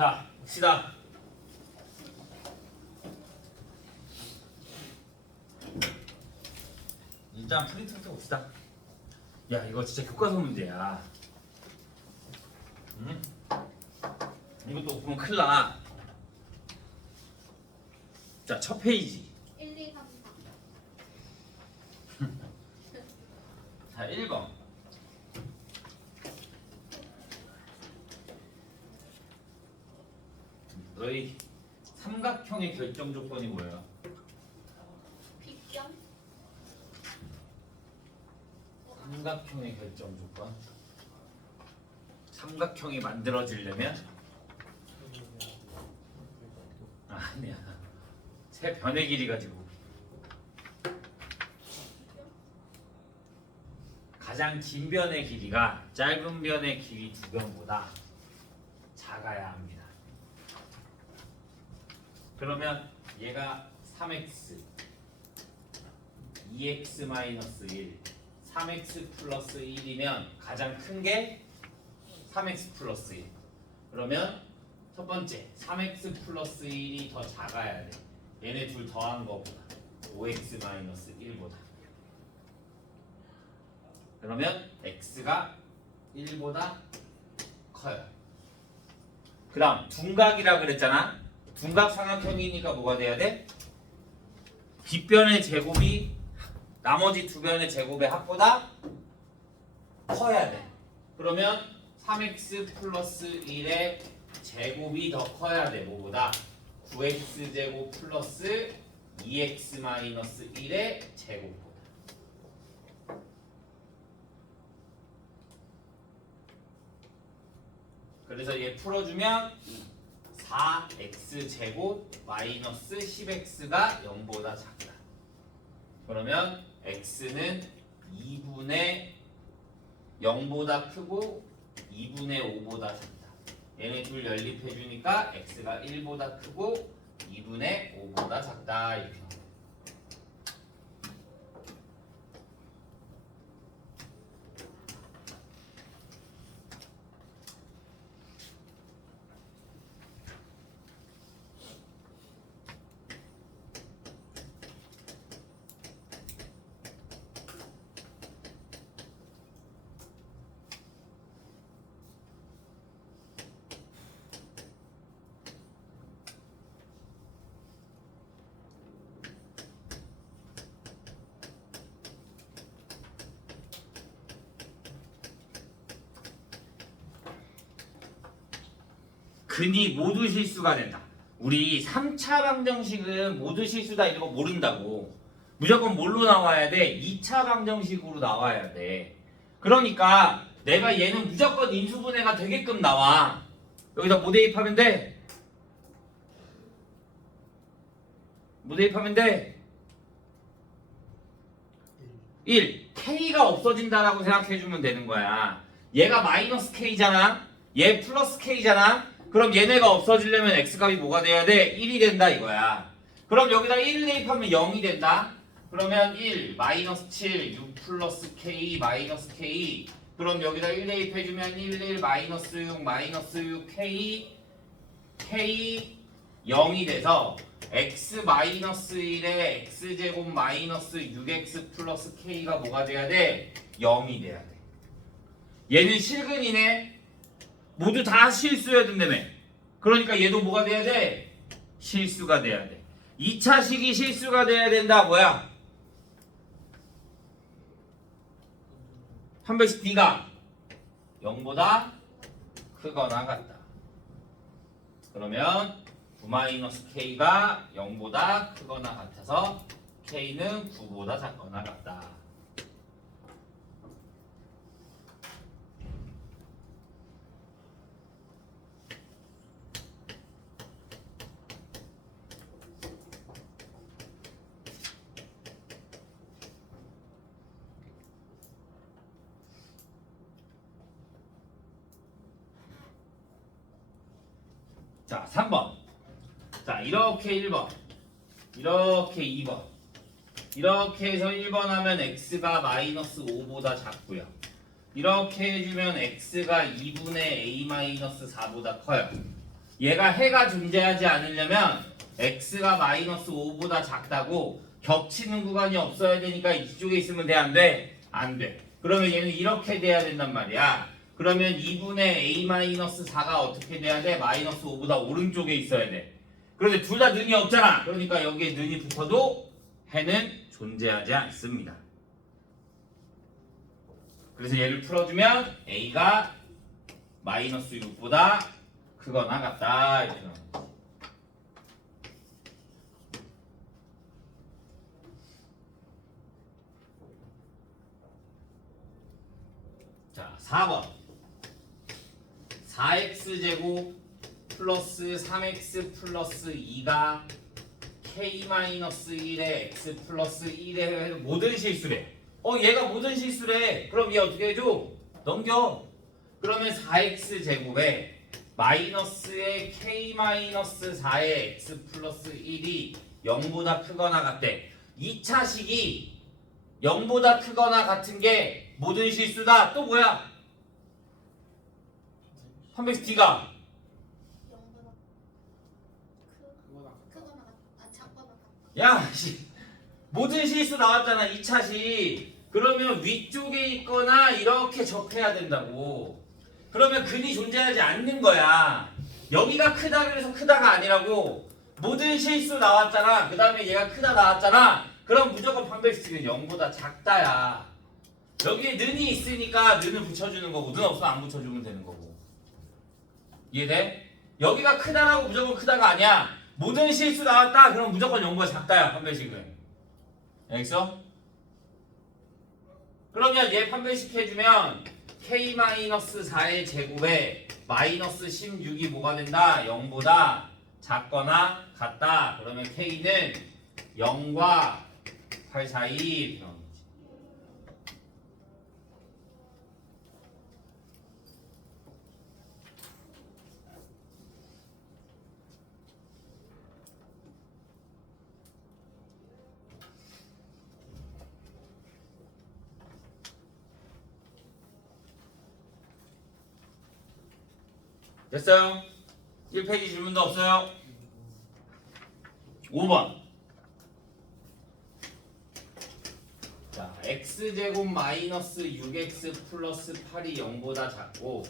자, 봅시다. 일단 프린트부터 봅시다. 야, 이거 진짜 교과서 문제야. 이것도 보면 큰일 나. 자, 첫 페이지. 1, 2, 3, 4. 자, 1번. 너희 삼각형의 결정 조건이 뭐예요? 빗변? 삼각형의 결정 조건. 삼각형이 만들어지려면 아니야. 세 변의 길이 가지고 가장 긴 변의 길이가 짧은 변의 길이 두 변보다 작아야 합니다. 그러면 얘가 3x 2x-1 3x 플러스 1이면 가장 큰 게 3x 플러스 1. 그러면 첫 번째 3x 플러스 1이 더 작아야 돼. 얘네 둘 더한 거보다 5x-1보다. 그러면 x가 1보다 커요. 그 다음 둔각이라 그랬잖아. 둔각 삼각형이니까 뭐가 돼야 돼? 뒷변의 제곱이 나머지 두 변의 제곱의 합보다 커야 돼. 그러면 3x 플러스 1의 제곱이 더 커야 돼. 뭐보다? 9x 제곱 플러스 2x 마이너스 1의 제곱보다. 그래서 얘 풀어주면 4x 제곱 마이너스 10x가 0보다 작다. 그러면 x는 2분의 0보다 크고 2분의 5보다 작다. 얘네 둘 연립해주니까 x가 1보다 크고 2분의 5보다 작다. 이렇게 나와요. 근이 모두 실수가 된다. 우리 3차 방정식은 모두 실수다 이런 거 모른다고. 무조건 뭘로 나와야 돼? 2차 방정식으로 나와야 돼. 그러니까 내가 얘는 무조건 인수분해가 되게끔 나와. 여기다 뭐 대입하면 돼? 뭐 대입하면 돼? 1. K가 없어진다라고 생각해주면 되는 거야. 얘가 마이너스 K잖아. 얘 플러스 K잖아. 그럼 얘네가 없어지려면 x값이 뭐가 돼야 돼? 1이 된다 이거야. 그럼 여기다 1을 대입하면 0이 된다. 그러면 1, 마이너스 7, 6 플러스 k, 마이너스 k. 그럼 여기다 1 대입해주면 1, 1, 마이너스 6, 마이너스 6, k, k 0이 돼서 x 마이너스 1에 x제곱 마이너스 6x 플러스 k가 뭐가 돼야 돼? 0이 돼야 돼. 얘는 실근이네. 모두 다 실수해야 된다며. 그러니까 얘도 뭐가 돼야 돼? 실수가 돼야 돼. 2차식이 실수가 돼야 된다. 뭐야? 한 배씩 D가 0보다 크거나 같다. 그러면 9-K가 0보다 크거나 같아서 K는 9보다 작거나 같다. 자, 3번. 자, 이렇게 1번. 이렇게 2번. 이렇게 해서 1번 하면 x가 마이너스 5보다 작고요. 이렇게 해주면 x가 2분의 a 마이너스 4보다 커요. 얘가 해가 존재하지 않으려면 x가 마이너스 5보다 작다고 겹치는 구간이 없어야 되니까 이쪽에 있으면 돼, 안 돼? 안 돼. 그러면 얘는 이렇게 돼야 된단 말이야. 그러면 2분의 a-4가 어떻게 돼야 돼? 마이너스 5보다 오른쪽에 있어야 돼. 그런데 둘 다 는이 없잖아. 그러니까 여기에 는이 붙어도 해는 존재하지 않습니다. 그래서 얘를 풀어주면 a가 마이너스 6보다 크거나 같다. 이렇게 나옵니다. 자, 4번 4x제곱 플러스 3x 플러스 2가 k-1의 x 플러스 1의 모든 실수래. 얘가 모든 실수래. 그럼 얘 어떻게 해줘? 넘겨. 그러면 4x제곱에 마이너스의 k-4의 x 플러스 1이 0보다 크거나 같대. 2차식이 0보다 크거나 같은 게 모든 실수다. 또 뭐야? 컴백스 D가 영보다 크거나 작거나 같다. 야, 모든 실수 나왔잖아. 2차식. 그러면 위쪽에 있거나 이렇게 접해야 된다고. 그러면 근이 존재하지 않는 거야. 여기가 크다 그래서 크다가 아니라고. 모든 실수 나왔잖아. 그 다음에 얘가 크다 나왔잖아. 그럼 무조건 컴백스는 0보다 작다야. 여기에 는이 있으니까 는을 붙여주는 거고, 는 없으면 안 붙여주면 되는 거고. 이해돼? 여기가 크다라고 무조건 크다가 아니야. 모든 실수 나왔다. 그럼 무조건 0보다 작다야. 판별식은. 알겠어? 그러면 얘 판별식 해주면 k-4의 제곱에 마이너스 16이 뭐가 된다? 0보다 작거나 같다. 그러면 k는 0과 8 사이 이렇게 나오는 거지. 됐어요? 1페이지 질문도 없어요? 5번. 자, x제곱 마이너스 6x 플러스 8이 0보다 작고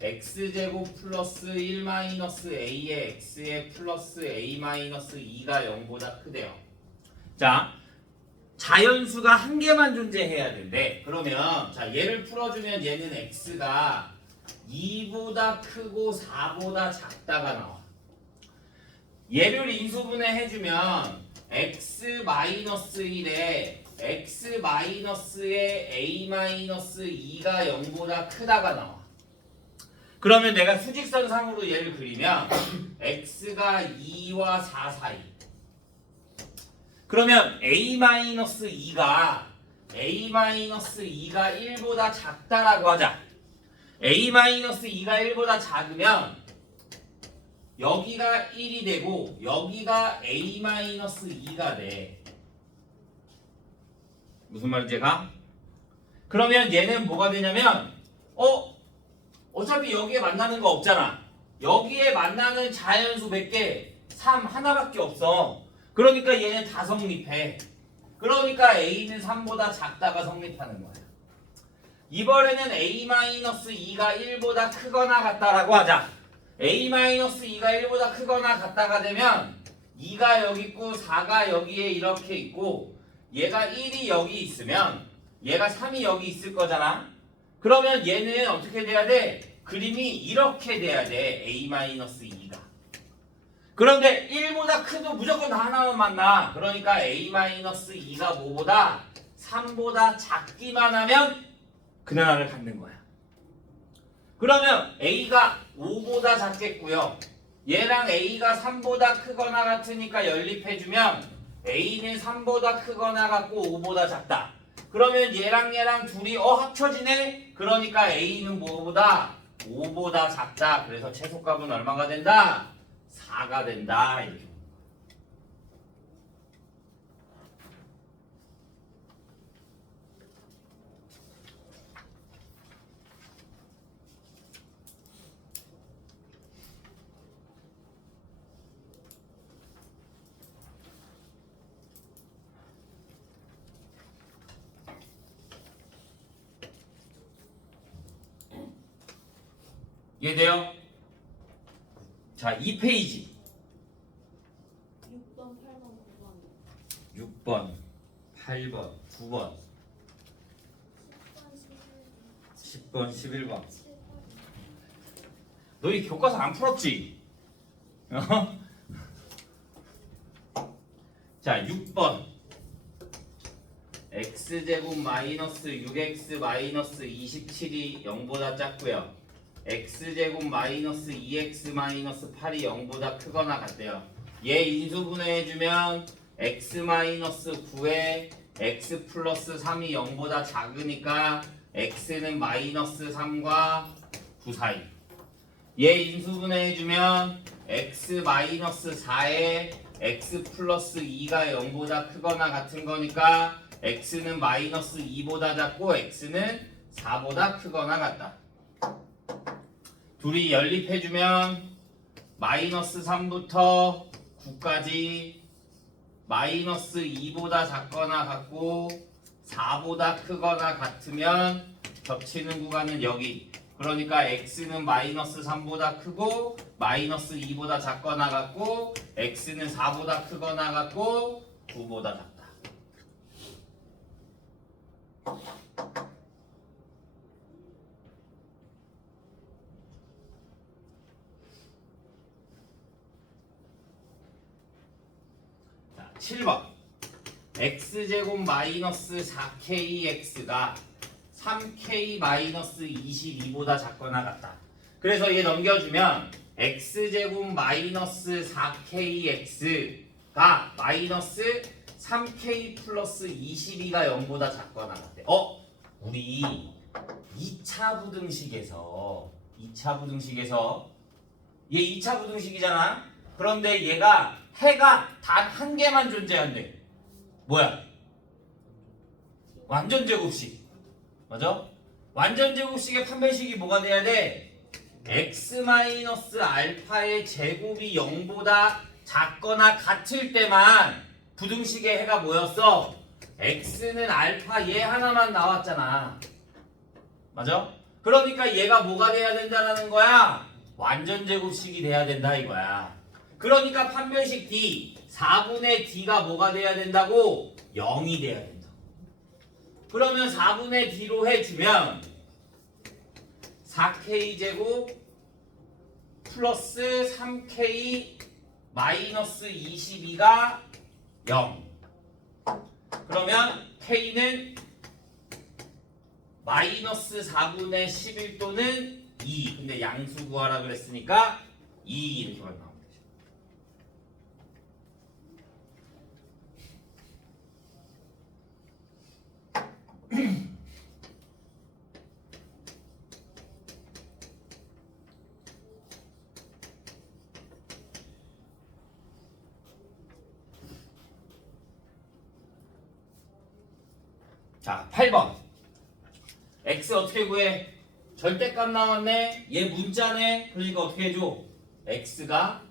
x제곱 플러스 1 마이너스 a의 x의 플러스 a 마이너스 2가 0보다 크대요. 자, 자연수가 한 개만 존재해야 된대. 그러면 자, 얘를 풀어주면 얘는 x가 2보다 크고 4보다 작다가 나와. 얘를 인수분해 해주면 x-1에 x-의 a-2가 0보다 크다가 나와. 그러면 내가 수직선상으로 얘를 그리면 x가 2와 4 사이. 그러면 a-2가 1보다 작다라고 하자. a-2가 1보다 작으면 여기가 1이 되고 여기가 a-2가 돼. 무슨 말인지 가? 그러면 얘는 뭐가 되냐면 어차피 여기에 만나는 거 없잖아. 여기에 만나는 자연수 몇 개? 3 하나밖에 없어. 그러니까 얘는 다 성립해. 그러니까 a는 3보다 작다가 성립하는 거야. 이번에는 a-2가 1보다 크거나 같다라고 하자. a-2가 1보다 크거나 같다가 되면 2가 여기 있고 4가 여기에 이렇게 있고 얘가 1이 여기 있으면 얘가 3이 여기 있을 거잖아. 그러면 얘는 어떻게 돼야 돼? 그림이 이렇게 돼야 돼. a-2가. 그런데 1보다 크도 무조건 다 하나만 만나. 그러니까 a-2가 뭐보다 3보다 작기만 하면 그 나라를 갖는 거야. 그러면 a가 5보다 작겠고요. 얘랑 a가 3보다 크거나 같으니까 연립해주면 a는 3보다 크거나 같고 5보다 작다. 그러면 얘랑 둘이 합쳐지네? 그러니까 a는 뭐보다? 5보다 작다. 그래서 최소값은 얼마가 된다? 4가 된다. 이렇게. 이해돼요? 자, 2페이지 6번, 8번, 9번. 6번, 8번, 9번, 10번, 11번, 10번, 11번. 7번. 너희 교과서 안 풀었지? 어? 자, 6번. x제곱 마이너스 6x 마이너스 27이 0보다 작고요. x제곱 마이너스 2x 마이너스 8이 0보다 크거나 같대요. 얘 인수분해해주면 x 마이너스 9에 x 플러스 3이 0보다 작으니까 x는 마이너스 3과 9 사이. 얘 인수분해해주면 x 마이너스 4에 x 플러스 2가 0보다 크거나 같은 거니까 x는 마이너스 2보다 작고 x는 4보다 크거나 같다. 둘이 연립해주면 마이너스 3부터 9까지 마이너스 2보다 작거나 같고 4보다 크거나 같으면 겹치는 구간은 여기. 그러니까 x는 마이너스 3보다 크고 마이너스 2보다 작거나 같고 x는 4보다 크거나 같고 9보다 작다. 자, 7번 x제곱 마이너스 4kx가 3k 마이너스 22보다 작거나 같다. 그래서 얘 넘겨주면 x제곱 마이너스 4kx가 마이너스 3k 플러스 22가 0보다 작거나 같대. 우리 2차 부등식에서 얘 2차 부등식이잖아. 그런데 얘가 해가 단 한 개만 존재한대. 뭐야? 완전 제곱식. 맞아? 완전 제곱식의 판별식이 뭐가 돼야 돼? x 마이너스 알파의 제곱이 0보다 작거나 같을 때만 부등식의 해가 뭐였어? x는 알파 얘 하나만 나왔잖아. 맞아? 그러니까 얘가 뭐가 돼야 된다라는 거야? 완전 제곱식이 돼야 된다 이거야. 그러니까 판별식 D 4분의 D가 뭐가 돼야 된다고? 0이 돼야 된다. 그러면 4분의 D로 해주면 4K 제곱 플러스 3K 마이너스 22가 0. 그러면 K는 마이너스 4분의 11 또는 2. 근데 양수 구하라 그랬으니까 2 이렇게만 나오면 되죠. 자, 8번. x 어떻게 구해? 절대값 나왔네. 얘 문자네. 그러니까 어떻게 해줘? x가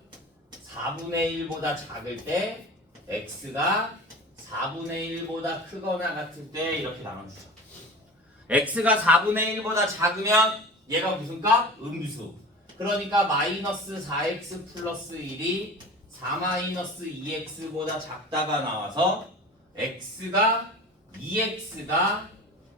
4분의 1보다 작을 때 x가 4분의 1보다 크거나 같을 때 이렇게 나눠주죠. x가 4분의 1보다 작으면 얘가 무슨 값? 음수. 그러니까 마이너스 4x 플러스 1이 4 마이너스 2x보다 작다가 나와서 x가 2x가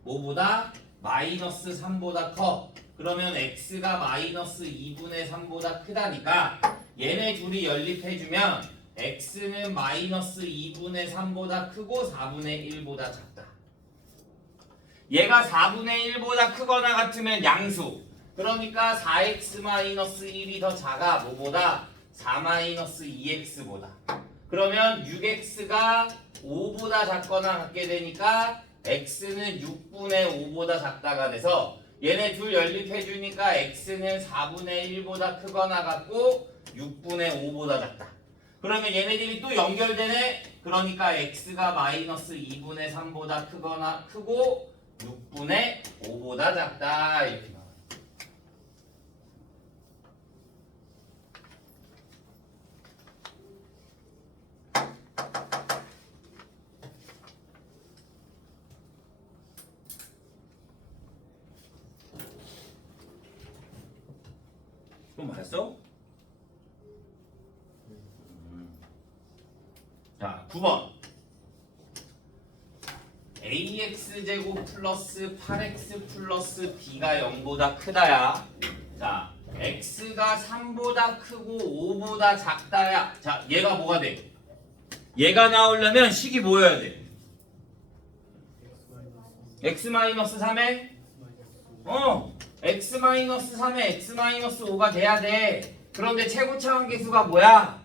뭐보다? 마이너스 3보다 커. 그러면 x가 마이너스 2분의 3보다 크다니까 얘네 둘이 연립해주면 x는 마이너스 2분의 3보다 크고 4분의 1보다 작다. 얘가 4분의 1보다 크거나 같으면 양수. 그러니까 4x 마이너스 1이 더 작아. 뭐보다? 4 마이너스 2x보다. 그러면 6x가 5보다 작거나 같게 되니까 x는 6분의 5보다 작다가 돼서 얘네 둘 연립해주니까 x는 4분의 1보다 크거나 같고 6분의 5보다 작다. 그러면 얘네들이 또 연결되네. 그러니까 x가 마이너스 2분의 3보다 크거나 크고 6분의 5보다 작다. 이렇게 나와요. 그럼 맞았어? 자, 9번. ax제곱 플러스 8x 플러스 b가 0보다 크다야. 자, x가 3보다 크고 5보다 작다야. 자, 얘가 뭐가 돼? 얘가 나오려면 식이 뭐여야 돼? x-3에 x-3에 x-5가 돼야 돼. 그런데 최고차원계수가 뭐야?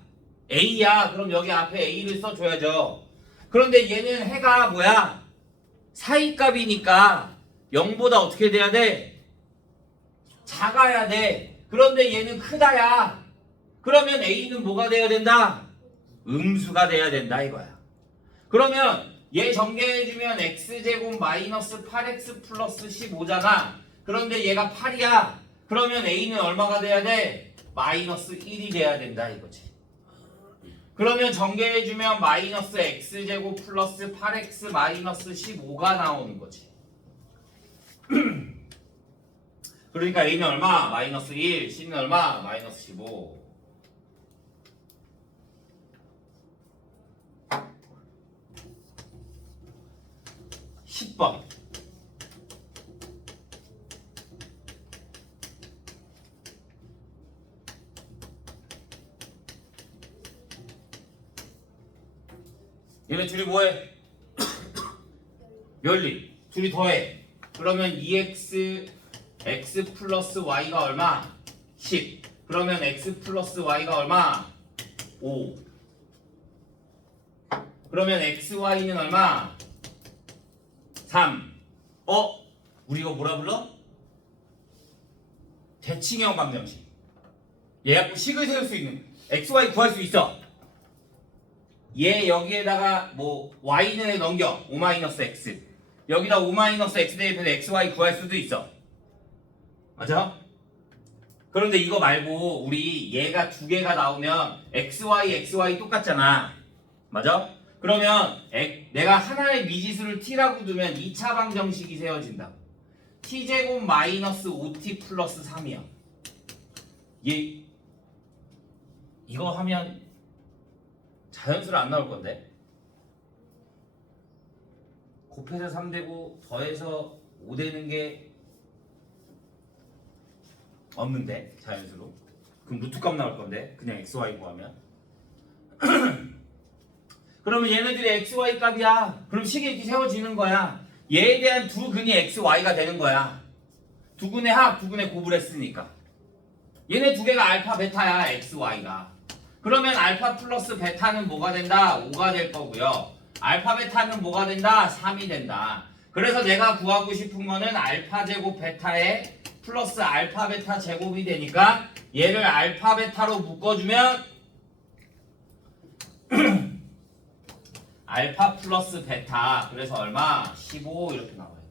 a야. 그럼 여기 앞에 a를 써줘야죠. 그런데 얘는 해가 뭐야? 사이값이니까 0보다 어떻게 돼야 돼? 작아야 돼. 그런데 얘는 크다야. 그러면 a는 뭐가 돼야 된다? 음수가 돼야 된다 이거야. 그러면 얘 전개해주면 x제곱 마이너스 8x 플러스 15잖아. 그런데 얘가 8이야. 그러면 a는 얼마가 돼야 돼? 마이너스 1이 돼야 된다 이거지. 그러면 전개해주면 마이너스 x제곱 플러스 8x 마이너스 15가 나오는 거지. 그러니까 a는 얼마? 마이너스 1, c는 얼마? 마이너스 15. (10번) 얘네 둘이 뭐해? 열리. 둘이 더해. 그러면 2x x 플러스 y가 얼마? 10. 그러면 x 플러스 y가 얼마? 5. 그러면 xy는 얼마? 3. 우리 이거 뭐라 불러? 대칭형 방정식. 얘하고 식을 세울 수 있는 xy 구할 수 있어. 얘 여기에다가 뭐 y는 넘겨 5-x 여기다 5-x 대입해서 xy 구할 수도 있어. 맞아? 그런데 이거 말고 우리 얘가 두 개가 나오면 xy 똑같잖아. 맞아? 그러면 내가 하나의 미지수를 t라고 두면 2차 방정식이 세워진다. t제곱 마이너스 5t 플러스 3이야. 얘 이거 하면 자연수로 안 나올 건데. 곱해서 3 되고 더해서 5 되는 게 없는데 자연수로. 그럼 루트값 나올 건데 그냥 xy 구하면. 그러면 얘네들이 xy 값이야. 그럼 식이 이렇게 세워지는 거야. 얘에 대한 두 근이 xy가 되는 거야. 두 근의 합, 두 근의 곱을 했으니까. 얘네 두 개가 알파 베타야 xy가. 그러면 알파 플러스 베타는 뭐가 된다? 5가 될 거고요. 알파 베타는 뭐가 된다? 3이 된다. 그래서 내가 구하고 싶은 거는 알파 제곱 베타에 플러스 알파 베타 제곱이 되니까 얘를 알파 베타로 묶어주면 알파 플러스 베타. 그래서 얼마? 15 이렇게 나와요.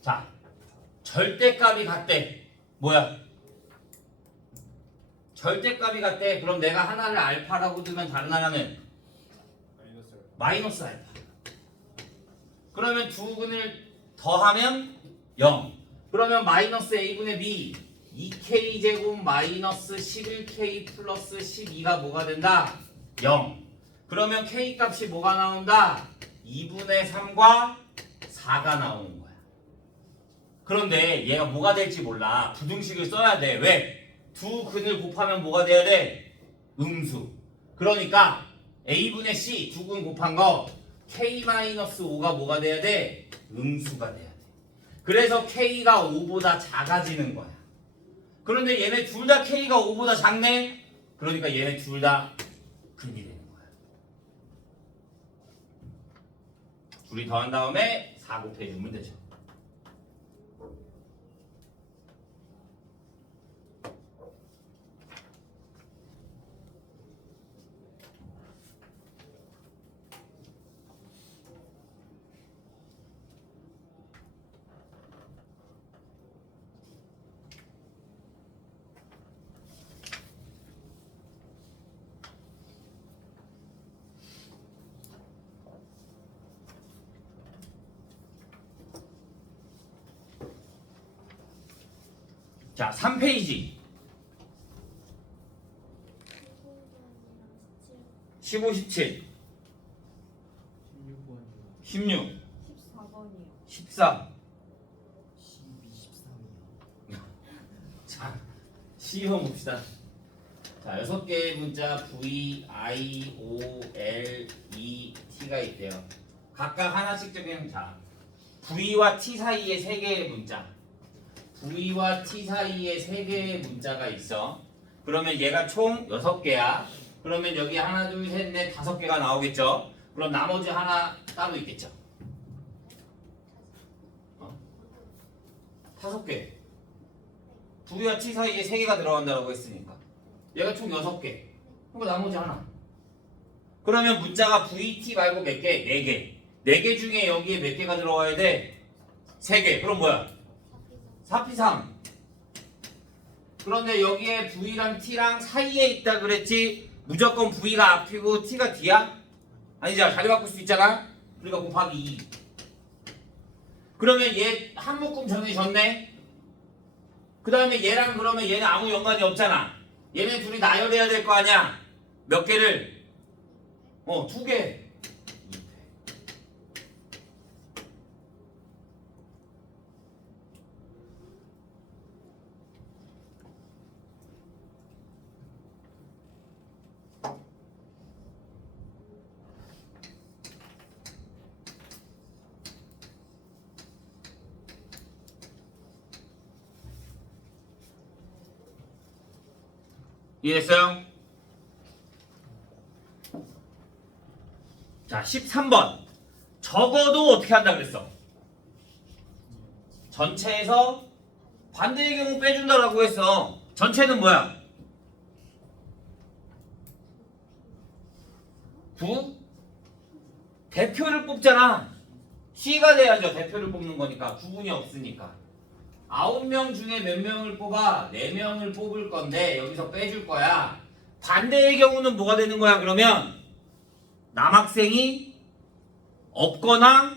자, 절대값이 같대. 뭐야? 절대값이 같대. 그럼 내가 하나를 알파라고 두면 다른 하나는 마이너스 알파. 그러면 두 근을 더하면 0. 그러면 마이너스 a분의 b 2k 제곱 마이너스 11k 플러스 12가 뭐가 된다? 0. 그러면 k 값이 뭐가 나온다? 2분의 3과 4가 나오는 거야. 그런데 얘가 뭐가 될지 몰라. 부등식을 써야 돼. 왜? 두 근을 곱하면 뭐가 돼야 돼? 음수. 그러니까 a분의 c 두 근 곱한 거 k-5가 뭐가 돼야 돼? 음수가 돼야 돼. 그래서 k가 5보다 작아지는 거야. 그런데 얘네 둘 다 k가 5보다 작네? 그러니까 얘네 둘 다 근이 되는 거야. 둘이 더한 다음에 4 곱해주면 되죠. 자, 3페이지. 15, 17, 16, 14번이요. 14. 12, 13이요. 자, 시험 봅시다. 자, 6개의 문자 V, I, O, L, E, T가 있대요. 각각 하나씩 적용. 자, V와 T 사이에 3개의 문자. V와 T 사이에 3개의 문자가 있어. 그러면 얘가 총 6개야. 그러면 여기 하나, 둘, 셋, 넷, 5개가 나오겠죠? 그럼 나머지 하나 따로 있겠죠? 5개. V와 T 사이에 3개가 들어간다고 했으니까. 얘가 총 6개. 그러니까 나머지 하나. 그러면 문자가 VT 말고 몇 개? 4개. 4개 중에 여기에 몇 개가 들어와야 돼? 3개. 그럼 뭐야? 4P3. 그런데 여기에 V랑 T랑 사이에 있다 그랬지? 무조건 V가 앞이고 T가 뒤야? 아니잖아. 자리 바꿀 수 있잖아? 그러니까 곱하기 2. 그러면 얘 한 묶음 정해졌네? 그 다음에 얘랑 그러면 얘는 아무 연관이 없잖아. 얘네 둘이 나열해야 될 거 아니야? 몇 개를? 2개. 이해했어요? 자, 13번. 적어도 어떻게 한다 그랬어? 전체에서 반대의 경우 빼준다라고 했어. 전체는 뭐야? 9? 대표를 뽑잖아. C가 돼야죠. 대표를 뽑는 거니까. 구분이 없으니까. 9명 중에 몇 명을 뽑아? 4명을 뽑을 건데 여기서 빼줄 거야. 반대의 경우는 뭐가 되는 거야? 그러면 남학생이 없거나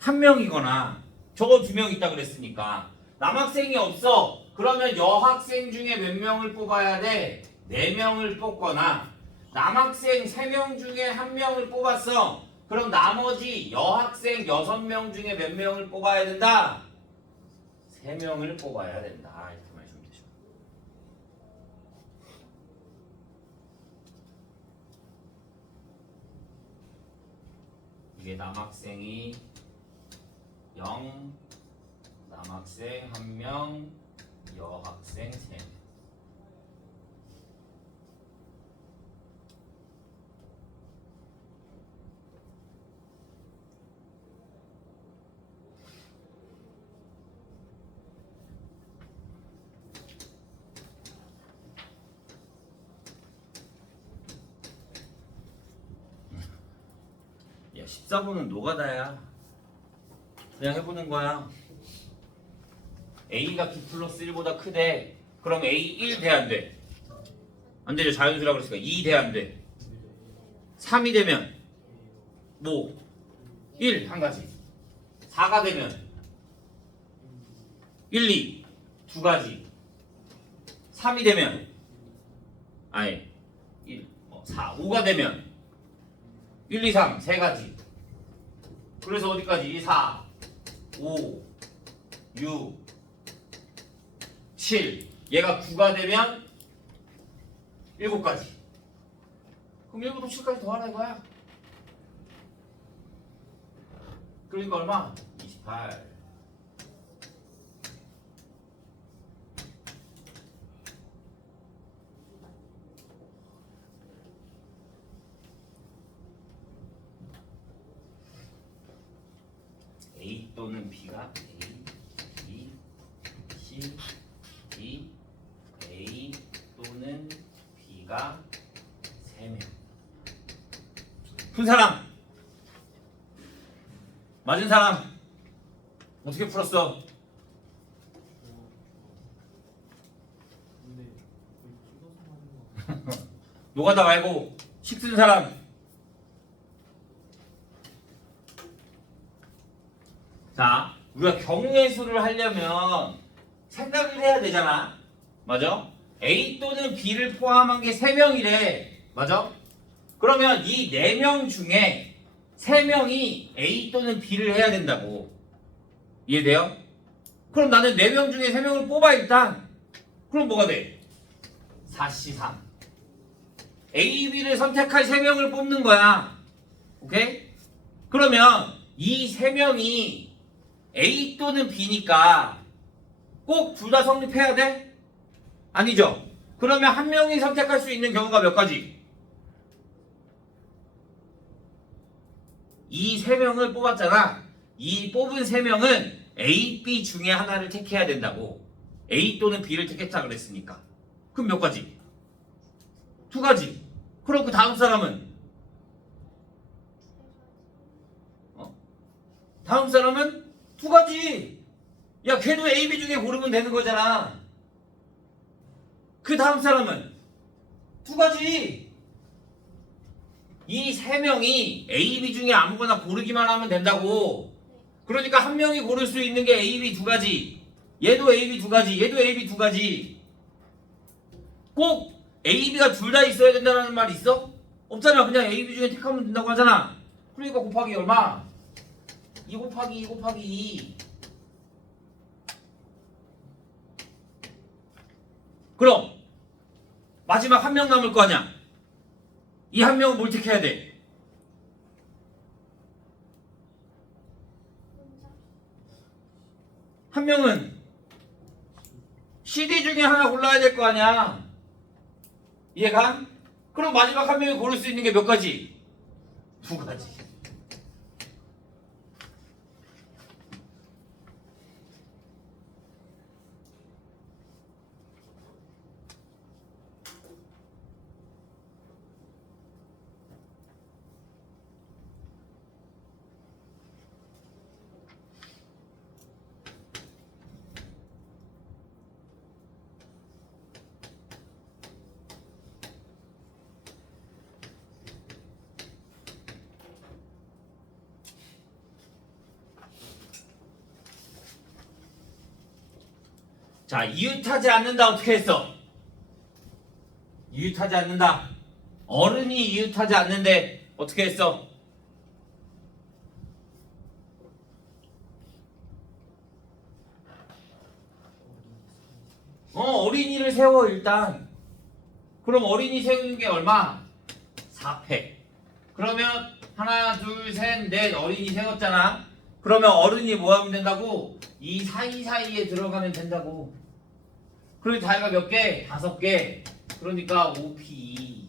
1명이거나 저거 2명 있다 그랬으니까 남학생이 없어. 그러면 여학생 중에 몇 명을 뽑아야 돼? 4명을 뽑거나 남학생 3명 중에 1명을 뽑았어. 그럼 나머지 여학생 6명 중에 몇 명을 뽑아야 된다? 3명을 뽑아야 된다. 이렇게 말해주면 되죠. 이게 남학생이 0, 남학생 1명, 여학생 3명. 야, 14번은 노가다야. 그냥 해보는 거야. A가 B 플러스 1보다 크대. 그럼 A 1 돼, 안 돼? 안 되죠. 자연수라고 그랬으니까 2 돼, 안 돼? 3이 되면 뭐? 1 한 가지. 4가 되면 1, 2 두 가지. 3이 되면 아니 1, 4, 5가 되면 1, 2, 3 세 가지. 그래서 어디까지? 4, 5, 6, 7. 얘가 9가 되면 7가지. 그럼 1부터 7까지 더하라 이거야. 그러니까 얼마? 28. A 또는 B가 A, B, C, D, A 또는 B가 3명. 푼 사람, 맞은 사람 어떻게 풀었어? 근데 거의 찍어서 하는 거. 노가다 말고 식 쓴 사람. 자, 우리가 경우의 수를 하려면 생각을 해야 되잖아. 맞아? A 또는 B를 포함한 게 3명이래. 맞아? 그러면 이 4명 중에 3명이 A 또는 B를 해야 된다고. 이해돼요? 그럼 나는 4명 중에 3명을 뽑아 일단. 그럼 뭐가 돼? 4C3. A, B를 선택할 3명을 뽑는 거야. 오케이? 그러면 이 3명이 A 또는 B니까 꼭 둘 다 성립해야 돼? 아니죠? 그러면 한 명이 선택할 수 있는 경우가 몇 가지? 이 3명을 뽑았잖아. 이 뽑은 3명은 A, B 중에 하나를 택해야 된다고. A 또는 B를 택했다 그랬으니까. 그럼 몇 가지? 2가지. 그럼 그 다음 사람은? 다음 사람은 2가지. 야, 걔도 A, B 중에 고르면 되는 거잖아. 그 다음 사람은 2가지. 이 3명이 A, B 중에 아무거나 고르기만 하면 된다고. 그러니까 한 명이 고를 수 있는 게 A, B 2가지. 얘도 A, B 2가지. 얘도 A, B 2가지. 꼭 A, B가 둘 다 있어야 된다는 말 있어? 없잖아. 그냥 A, B 중에 택하면 된다고 하잖아. 그러니까 곱하기 얼마? 2 곱하기 2 곱하기 2. 그럼 마지막 한 명 남을 거 아니야. 이 한 명은 뭘 택해야 돼? 한 명은 CD 중에 하나 골라야 될 거 아니야. 이해가? 그럼 마지막 한 명이 고를 수 있는 게 몇 가지? 2가지. 자, 이웃하지 않는다 어떻게 했어? 이웃하지 않는다. 어른이 이웃하지 않는데 어떻게 했어? 어린이를 세워 일단. 그럼 어린이 세우는 게 얼마? 4패. 그러면 하나, 둘, 셋, 넷 어린이 세웠잖아. 그러면 어른이 뭐 하면 된다고? 이 사이사이에 들어가면 된다고. 그리고 다이가 몇 개? 5개. 그러니까 5P.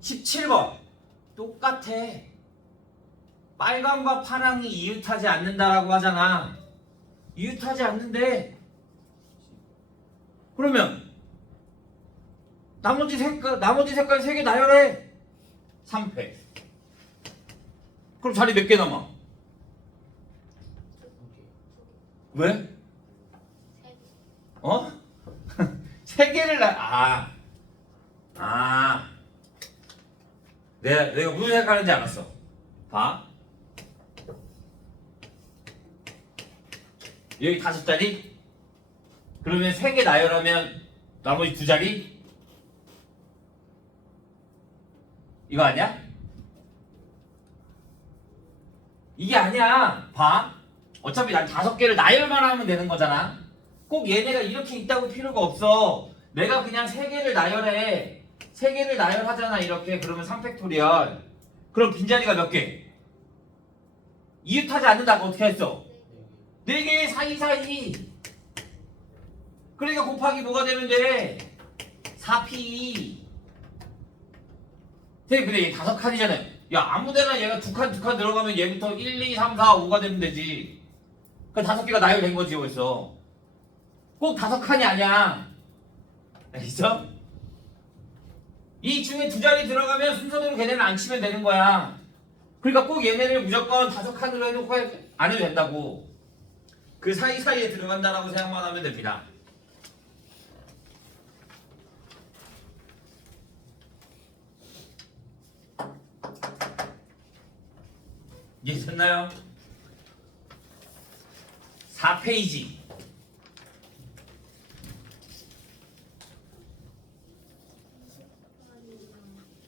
(17번) 똑같아. 빨강과 파랑이 이웃하지 않는다라고 하잖아. 이웃하지 않는데 그러면 나머지 색깔 3개 나열해. 3패. 그럼 자리 몇 개 남아? 왜? 어? 3개를 내가 무슨 생각하는지 알았어. 봐. 여기 5자리? 그러면 3개 나열하면 나머지 2자리? 이거 아니야? 이게 아니야. 봐. 어차피 난 5개를 나열만 하면 되는 거잖아. 꼭 얘네가 이렇게 있다고 필요가 없어. 내가 그냥 3개를 나열해. 3개를 나열하잖아 이렇게. 그러면 3팩토리얼. 그럼 빈자리가 몇 개? 이웃하지 않는다고 어떻게 했어? 4개 사이사이. 그러니까 곱하기 뭐가 되면 돼? 4P. 근데 얘 5칸이잖아요. 야 아무데나 얘가 2칸 들어가면 얘부터 1, 2, 3, 4, 5가 되면 되지. 그 5개가 나열된 거지 벌써. 꼭 5칸이 아니야. 알겠어? 이 중에 두 자리 들어가면 순서대로 걔네를 안 치면 되는 거야. 그러니까 꼭 얘네를 무조건 5칸으로 해놓고 안 해도 된다고. 그 사이사이에 들어간다라고 생각만 하면 됩니다. 이해됐나요? 4페이지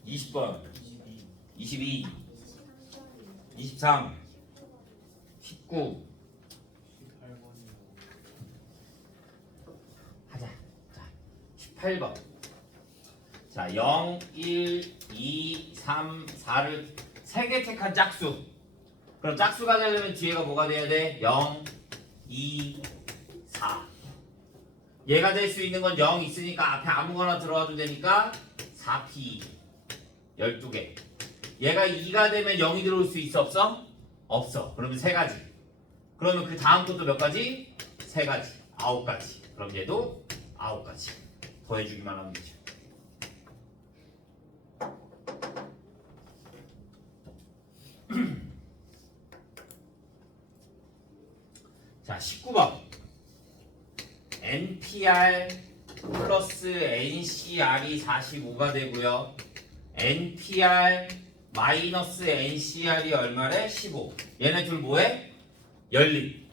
20번 22 23 19 18번이요. 하자. 자, 18번. 자, 0, 1, 2, 3, 4를 3개 택한 짝수. 그럼 짝수가 되려면 뒤에가 뭐가 돼야 돼? 0, 2, 4. 얘가 될 수 있는 건 0 있으니까 앞에 아무거나 들어와도 되니까 4p 12개. 얘가 2가 되면 0이 들어올 수 있어 없어? 없어. 그러면 3가지. 그러면 그 다음 것도 몇 가지? 3가지. 9가지. 그럼 얘도 9가지. 더해주기만 하면 되죠. 자, 19번. NPR 플러스 NCR이 45가 되고요. NPR 마이너스 NCR이 얼마래? 15. 얘네 둘 뭐해? 연립.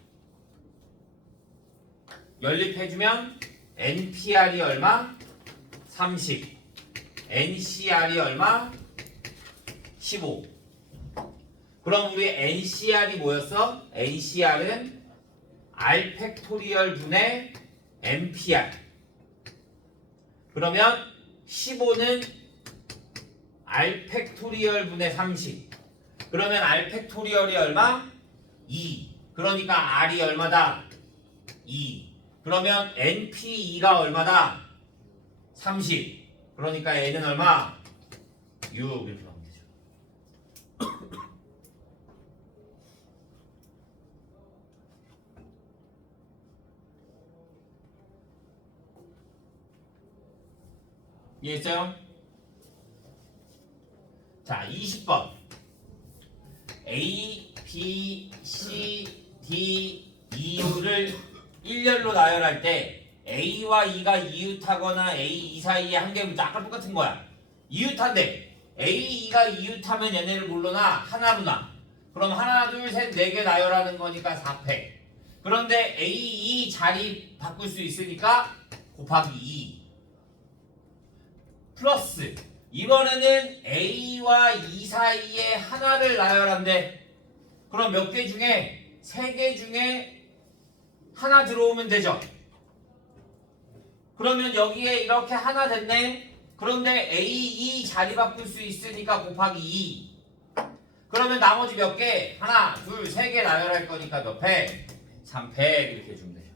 연립해주면 NPR이 얼마? 30. NCR이 얼마? 15. 그럼 우리 NCR이 뭐였어? NCR은 R 팩토리얼 분의 NPR. 그러면 15는 R 팩토리얼 분의 30. 그러면 R 팩토리얼이 얼마? 2. 그러니까 R이 얼마다? 2. 그러면 NP2가 얼마다? 30. 그러니까 N은 얼마? 6. 이렇게 나오면 되죠. 이해했어요? 자, 20번. A, B, C, D, E를 일렬로 나열할 때 A와 E가 이웃하거나 A, E 사이에 한 개면 아까 똑같은 거야. 이웃한데 A, E가 이웃하면 얘네를 뭘로 나? 하나로 나. 그럼 하나, 둘, 셋, 네 개 나열하는 거니까 4패. 그런데 A, E 자리 바꿀 수 있으니까 곱하기 2. 플러스 이번에는 A와 E 사이에 하나를 나열한대. 그럼 몇 개 중에 3개 중에 하나 들어오면 되죠. 그러면 여기에 이렇게 하나 됐네. 그런데 A, E 자리 바꿀 수 있으니까 곱하기 2. 그러면 나머지 몇 개? 하나, 둘, 3개 나열할 거니까 몇 패? 3패 이렇게 해주면 되죠.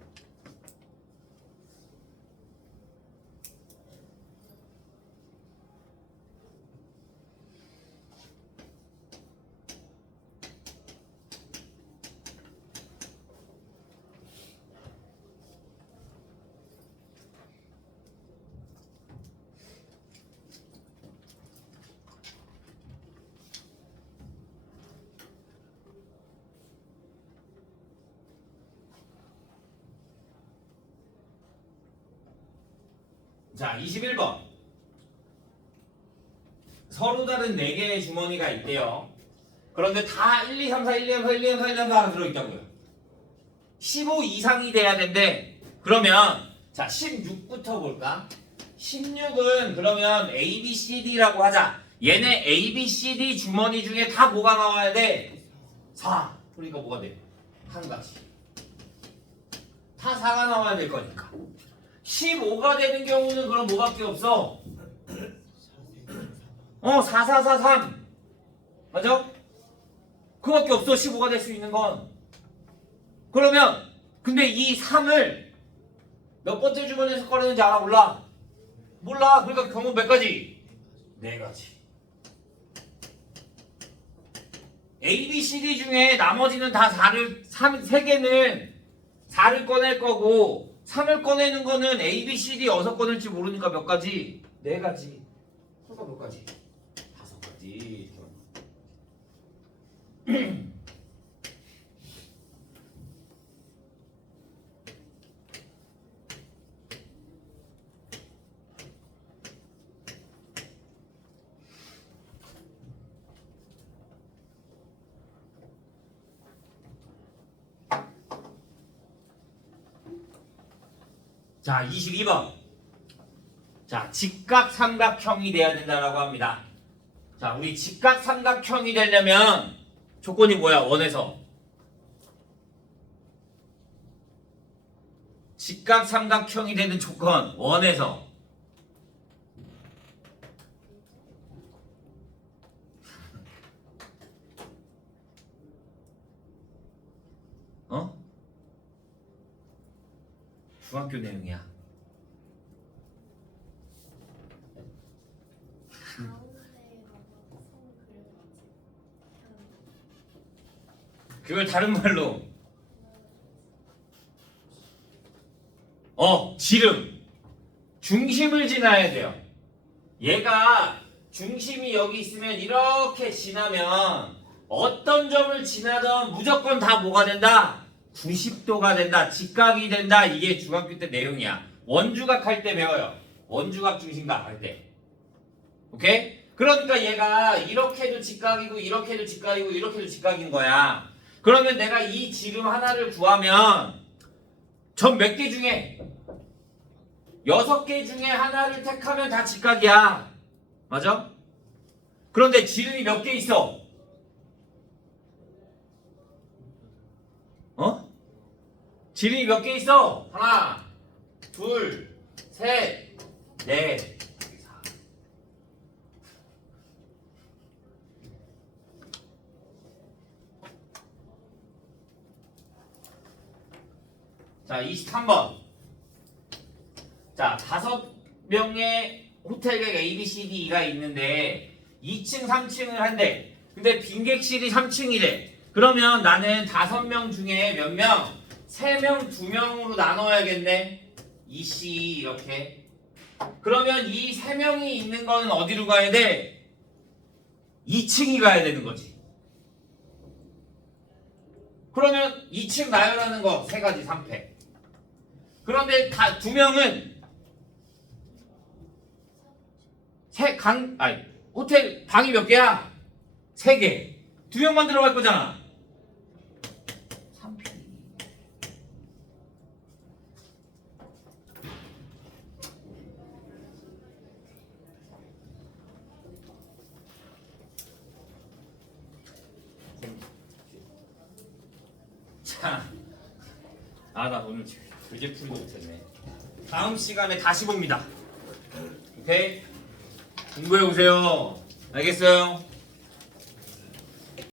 자, 21번. 서로 다른 4개의 주머니가 있대요. 그런데 다 1, 2, 3, 4, 1, 2, 3, 4, 1, 2, 3, 4, 1, 2, 3, 4 들어있다고요. 15 이상이 돼야 된대. 그러면 자, 16부터 볼까? 16은 그러면 A, B, C, D라고 하자. 얘네 A, B, C, D 주머니 중에 다 뭐가 나와야 돼? 4. 그러니까 뭐가 돼? 한 가지. 다 4가 나와야 될 거니까. 15가 되는 경우는 그럼 뭐밖에 없어? 4, 4, 4, 3. 맞아? 그거밖에 없어. 15가 될 수 있는 건. 그러면 근데 이 3을 몇 번째 주머니에서 꺼내는지 알아? 몰라? 몰라. 그러니까 경우 몇 가지? 4가지. A, B, C, D 중에 나머지는 다 3개는 4를 꺼낼 거고 3을 꺼내는 거는 A, B, C, D 어디서 꺼낼지 모르니까 몇 가지? 4가지. 수가 몇 가지? 5가지. 자, 22번. 자, 직각삼각형이 돼야 된다라고 합니다. 자, 우리 직각삼각형이 되려면 조건이 뭐야? 원에서. 직각삼각형이 되는 조건, 원에서. 어? 중학교 내용이야. 그걸 다른 말로 지름 중심을 지나야 돼요. 얘가 중심이 여기 있으면 이렇게 지나면 어떤 점을 지나든 무조건 다 뭐가 된다? 90도가 된다. 직각이 된다. 이게 중학교 때 내용이야. 원주각 할 때 배워요. 원주각 중심각 할 때. 오케이? 그러니까 얘가 이렇게도 직각이고 이렇게도 직각이고 이렇게도 직각인 거야. 그러면 내가 이 지름 하나를 구하면 점 몇 개 중에 6개 중에 하나를 택하면 다 직각이야. 맞아? 그런데 지름이 몇 개 있어? 지름이 몇 개 있어? 하나, 둘, 셋, 넷, 4. 자, 23번. 자, 5명의 호텔객 A, B, C, D, E가 있는데 2층, 3층을 한대. 근데 빈객실이 3층이래. 그러면 나는 5명 중에 몇 명? 3명, 2명으로 나눠야겠네. 2C 이렇게. 그러면 이 3명이 있는 거는 어디로 가야 돼? 2층이 가야 되는 거지. 그러면 2층 나열하는 거 3가지 3패. 그런데 2명은 호텔 방이 몇 개야? 3개. 2명만 들어갈 거잖아. 3패. 자, 나 오늘 교재 풀도 못했네. 다음 시간에 다시 봅니다. 오케이? 공부해 오세요. 알겠어요?